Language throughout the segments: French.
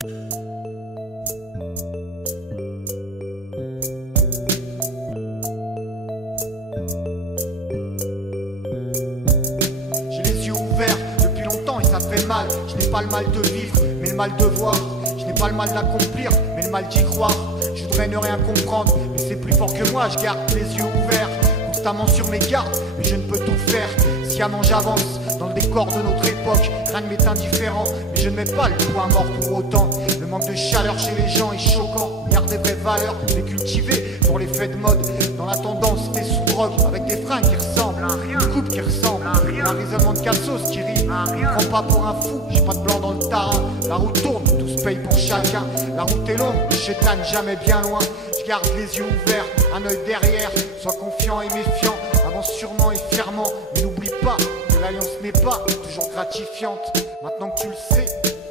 J'ai les yeux ouverts depuis longtemps et ça fait mal. Je n'ai pas le mal de vivre, mais le mal de voir. Je n'ai pas le mal d'accomplir, mais le mal d'y croire. Je voudrais ne rien comprendre, mais c'est plus fort que moi. Je garde les yeux ouverts, constamment sur mes gardes, mais je ne peux tout faire. Sciemment j'avance dans le décor de notre époque. Rien ne m'est indifférent, mais je ne mets pas le point mort pour autant. Le manque de chaleur chez les gens est choquant. Milliard des vraies valeurs, les cultiver pour l'effet de mode. Dans la tendance, t'es sous drogue, avec des fringues qui ressemblent à rien, une coupe qui ressemble à rien, un raisonnement de cassos qui rime à rien. Prends pas pour un fou, j'ai pas de blanc dans le tarin. La route tourne, tout se paye pour chacun. La route est longue, le chétan jamais bien loin. Je garde les yeux ouverts, un œil derrière. Sois confiant et méfiant, avance sûrement et fièrement. Mais n'oublie pas que l'alliance n'est pas toujours gratifiante. Maintenant que tu le sais,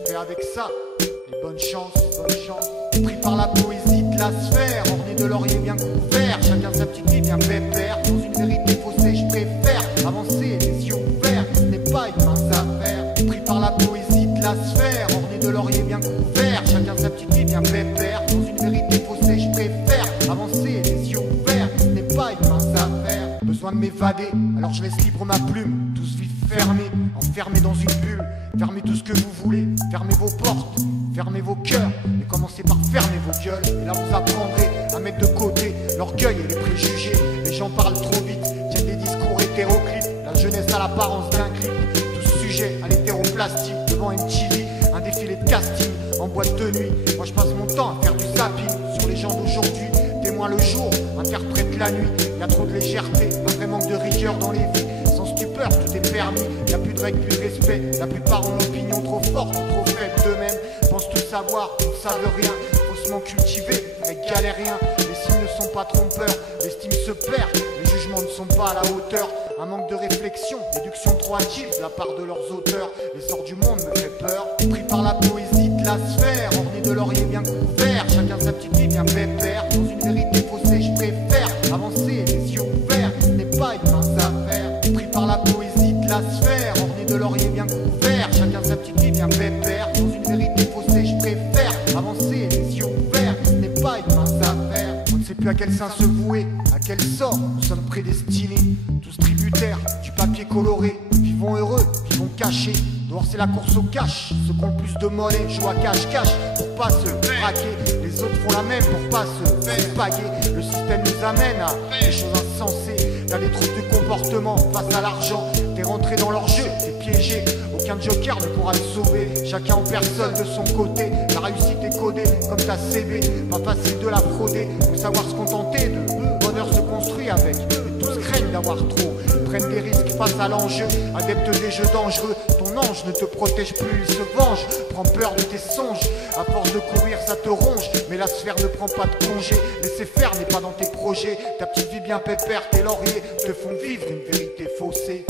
fais avec ça. Et bonne chance, bonne chance. Pris par la poésie de la sphère, orné de laurier bien couvert. Chacun sa petite vie bien pépère. Dans une vérité faussée, je préfère avancer les yeux ouverts. Ce n'est pas une mince affaire. Pris par la poésie de la sphère, orné de laurier bien couvert. Chacun sa petite vie bien pépère. Dans une vérité faussée, je préfère avancer les yeux ouverts. Ce n'est pas une mince affaire. Besoin de m'évader, alors je laisse libre ma plume. Tous vivent fermés, enfermés dans une bulle. Fermez tout ce que vous voulez, fermez vos portes, fermez vos cœurs, et commencez par fermer vos gueules. Et là vous apprendrez à mettre de côté l'orgueil et les préjugés. Les gens parlent trop vite, tiennent des discours hétéroclites. La jeunesse a l'apparence d'un clip, tous sujets à l'hétéroplastie. Devant MTV, un défilé de casting en boîte de nuit. Moi je passe mon temps à faire du zapping sur les gens d'aujourd'hui. Témoin le jour, interprète la nuit. Y a trop de légèreté, un vrai manque de rigueur dans les vies. Sans stupeur, tout est permis. Y a plus de règles, plus de respect. La plupart ont l'opinion trop forte ou trop faible d'eux-mêmes. Pensent tout savoir, ne savent rien. Faussement cultivés, mais galériens. Les signes ne sont pas trompeurs, l'estime se perd. Les jugements ne sont pas à la hauteur. Un manque de réflexion, déduction trop hâtive de la part de leurs auteurs. L'essor du monde me fait peur. Pris par la poésie de la sphère, orné de laurier bien couvert. Chacun sa petite vie bien pépère. Dans une vérité faussée, je préfère avancer les yeux ouverts. Ce n'est pas une mince affaire. Pris par la poésie de la sphère, orné de laurier bien couvert. Chacun sa petite vie bien pépère. Dans une vérité faussée, je préfère avancer les yeux ouverts. Ce n'est pas une mince affaire. On ne sait plus à quel sein se vouer, à quel sort nous sommes prédestinés. Tous tributaires du papier coloré. Vivons heureux, vivons cachés. Dehors c'est la course au cash. Ceux qui ont le plus de monnaie jouent à cache-cache pour pas se braquer. Les autres font la même pour pas se faire paguer. Le système nous amène à des choses insensées. T'as des troubles de comportement face à l'argent. T'es rentré dans leur jeu, t'es piégé. Aucun joker ne pourra te sauver. Chacun en personne de son côté. La réussite est codée comme ta CV. Pas facile de la frauder. Faut savoir se contenter de bonheur se construit avec. Et tous craignent d'avoir trop. Ils prennent des risques face à l'enjeu. Adepte des jeux dangereux. Ton ange ne te protège plus, il se venge. Prends peur de tes songes. À force de courir ça te ronge. Mais la sphère ne prend pas de congé. Laisser faire n'est pas dans tes projets. Ta petite vie bien pépère, tes lauriers te font vivre une vérité faussée.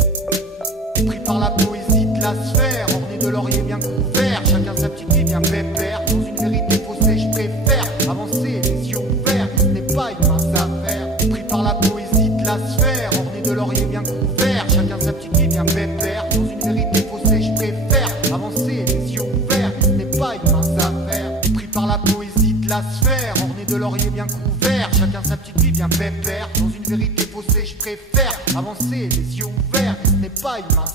Pris par la poésie de la sphère, orné de laurier bien couvert. Chacun sa petite vie bien pépère. Dans une vérité faussée, je préfère avancer les yeux ouverts. Ce n'est pas une mince affaire. Pris par la poésie de la sphère, orné de laurier bien couvert. Chacun sa petite vie bien pépère. Dans une vérité faussée, je préfère avancer les yeux ouverts. Ce n'est pas une mince affaire. Pris par la poésie de la sphère, orné de laurier bien couvert. Chacun sa petite vie bien pépère. Dans une vérité faussée, je préfère avancer les yeux ouverts. Ce n'est pas une mince